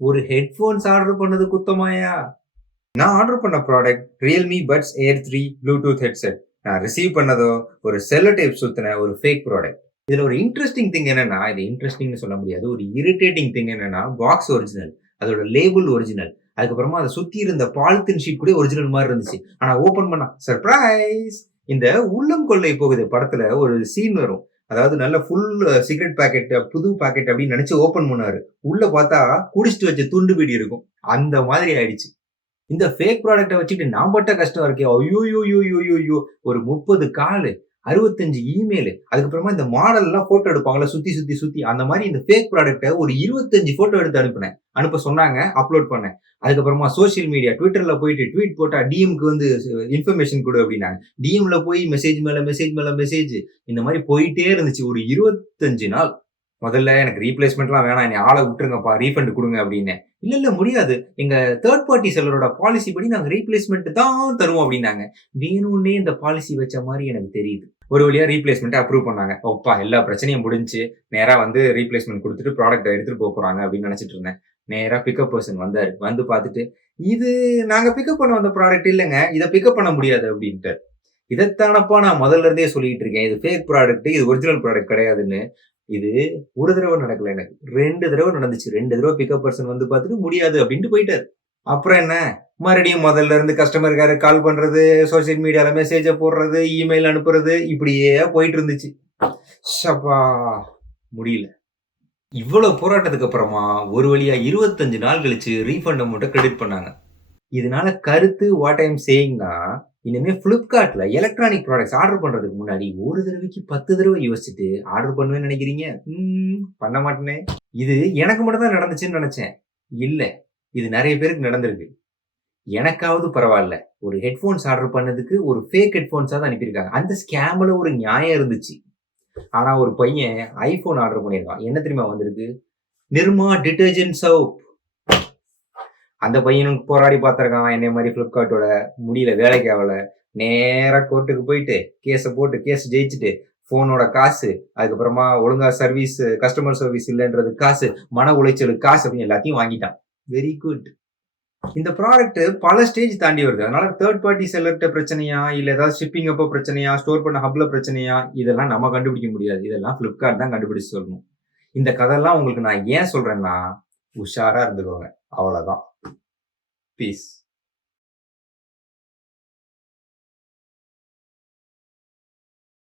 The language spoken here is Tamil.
ஒரு ஹெட்ஃபோன்ஸ் ஆர்டர் பண்ணது குத்தமாயா? நான் ஆர்டர் பண்ண product realme buds air 3 Bluetooth headset. நான் ரிசீவ் பண்ணதோ ஒரு செல்லோ டேப் சுத்தின ஒரு ஃபேக் ப்ராடக்ட். இதுல ஒரு இன்ட்ரெஸ்டிங் திங் என்னன்னா, இது இன்ட்ரெஸ்டிங்னு சொல்ல முடியாது. ஒரு இரிட்டேட்டிங் திங் என்னன்னா, பாக்ஸ் ஒரிஜினல். அதோட லேபிள் ஒரிஜினல். அதுக்கப்புறமா அத சுத்தி இருந்த பாலித்தீன் ஷீட் கூட ஒரிஜினல் மாரி இருந்துச்சு. ஆனா ஓப்பன் பண்ணா சர்ப்ரைஸ்! இந்த உள்ளம் கொள்ளை போகுது படத்துல ஒரு சீன் வரும். அதாவது நல்ல ஃபுல் சிகரெட் பாக்கெட், புது பாக்கெட் அப்படின்னு நெனச்சு ஓப்பன் பண்ணாரு. உள்ள பார்த்தா குடிச்சிட்டு வச்ச துண்டு பீடி இருக்கும். அந்த மாதிரி ஆயிடுச்சு. இந்த ஃபேக் ப்ராடக்ட்ட வச்சுட்டு நான் பட்ட கஷ்டம் இருக்கே! ஐய்யோய்யோய்யோய்யோய்யோ! ஒரு 30 காலு, 65 இமெயிலு, அதுக்கப்புறமா இந்த மாடல்லாம் ஃபோட்டோ எடுப்பாங்கல்ல சுத்தி, சுத்தி, சுத்தி. அந்த மாரி இந்த ஃபேக் ப்ராடக்ட்ட ஒரு 25 ஃபோட்டோ எடுத்து அனுப்புனேன். அனுப்ப சொன்னாங்க. அப்லோட் பண்ணேன். அதுக்கப்புறமா சோசியல் மீடியா ட்விட்டர்ல போயிட்டு ட்வீட் போட்டா டிஎம்க்கு வந்து இன்ஃபர்மேஷன் குடு அப்டின்னாங்க. டிஎம்ல போய் மெசேஜ் மேல மெசேஜ் மேல மெசேஜ். இந்த மாரி போயிட்டே இருந்துச்சு. ஒரு 25 நாள். முதல்ல எனக்கு ரீப்ளேஸ்மென்ட்லாம் வேணாம். என்னைய ஆள விட்டுருங்கப்பா. ரீஃபண்ட் குடுங்க அப்டின்னேன். இல்ல முடியாது. எங்க தேர்ட் பார்ட்டி செல்லரோட பாலிசி படி நாங்க ரீப்ளேஸ்மென்ட் தான் தருவோம் அப்டின்னாங்க. வேணும்னே இந்த பாலிசி வச்ச மாரி எனக்கு தெரியுது. ஒரு வழியா ரீப்ளேஸ்மென்ட்ட அப்ரூவ் பண்ணாங்க. அப்பா எல்லா பிரச்சனையும் முடிஞ்சுச்சு. நேரா வந்து ரீப்ளேஸ்மென்ட் குடுத்துட்டு ப்ராடக்ட்ட எடுத்துட்டு போறாங்க அப்டின்னு நெனச்சிட்டு இருந்தேன். நேரா பிக்கப் பெர்சன் வந்தாரு. வந்து பார்த்துட்டு, "இது நாங்க பிக்கப் பண்ண வந்த ப்ராடக்ட் இல்லங்க. இத பிக்கப் பண்ண முடியாது" அப்டின்ட்டாரு. இதத்தானப்பா நான் முதல்ல இருந்தே சொல்லிட்டு இருக்கேன். இது ஃபேக் ப்ராடக்ட். இது ஒரிஜினல் ப்ராடக்ட் கிடையாதுன்னு. இது ஒரு தடவ நடக்கல எனக்கு. 2 தடவ நடந்துச்சு. 2 தடவ பிக்கப் பெர்சன் வந்து பார்த்துட்டு முடியாது அப்டின்ட்டு போயிட்டாரு. அப்புறம் என்ன? மறுபடியும் முதல்ல இருந்து கஸ்டமர் கேருக்கு கால் பண்றது, சோசியல் மீடியால மெசேஜ போடுறது, இமெயில் அனுப்புறது இப்படியே போயிட்டு இருந்துச்சு. ஷப்பா! முடியல. இவ்வளோ போராட்டத்துக்கு அப்புறமா ஒரு வழியா 25 நாள் கழிச்சு ரீஃபண்ட் அமௌண்ட்ட கிரெடிட் பண்ணாங்க. இதனால கருத்து வாட் ஐ அம் சேயிங்னா, இனிமே Flipkartல எலக்ட்ரானிக் ப்ராடக்ட்ஸ் ஆர்டர் பண்றதுக்கு முன்னாடி ஒரு தடவைக்கு 10 தடவ யோசிச்சுட்டு ஆர்டர் பண்ணுவேன்னு நெனைக்கிறீங்க? பண்ண மாட்டேனே. இது எனக்கு மட்டும் தான் நடந்துச்சுன்னு நெனச்சேன். இல்ல. இது நெறைய பேருக்கு நடந்திருக்கு. எனக்காவது பரவால்ல. ஒரு ஹெட்ஃபோன்ஸ் ஆர்டர் பண்ணதுக்கு ஒரு ஃபேக் ஹெட்ஃபோன்ஸாவது அனுப்பியிருக்காங்க. அந்த ஸ்கேம்ல ஒரு நியாயம் இருந்துச்சு. ஆனா ஒரு பையன் iPhone ஆர்டர் பண்ணியிருக்கான். என்ன தெரியுமா வந்திருக்கு? Nirma detergent soap. அந்த பையனும் போராடி பார்த்திருக்கான். என்னைய மாரி Flipkartஓட முடியல. வேலைக்கு ஆவல. நேரா கோர்ட்டுக்கு போயிட்டு கேஸ போட்டு கேஸ் ஜெயிச்சுட்டு, ஃபோனோட காசு, அதுக்கப்புறமா ஒழுங்கா சர்வீஸ் கஸ்டமர் சர்வீஸ் இல்லன்றதுக்கு காசு, மன உளைச்சலுக்கு காசு அப்படின்னு எல்லாத்தையும் வாங்கிட்டான். Very good. இந்த ப்ராடக்ட் பல ஸ்டேஜ் தாண்டி வருது. அதனால தேர்ட் பார்ட்டி செல்லர்ட்ட பிரச்சனையா, இல்ல ஏதாவது ஷிப்பிங் அப்போ பிரச்சனையா, ஸ்டோர் பண்ண ஹப்ல பிரச்சனையா, இதெல்லாம் நம்ம கண்டுபிடிக்க முடியாது. இதெல்லாம் Flipkart தான் கண்டுபிடிச்சு சொல்லணும். இந்த கதையெல்லாம் உங்களுக்கு நான் ஏன் சொல்றேன்னா, உஷாரா இருந்துக்கோங்க. அவ்வளவுதான். பீஸ்.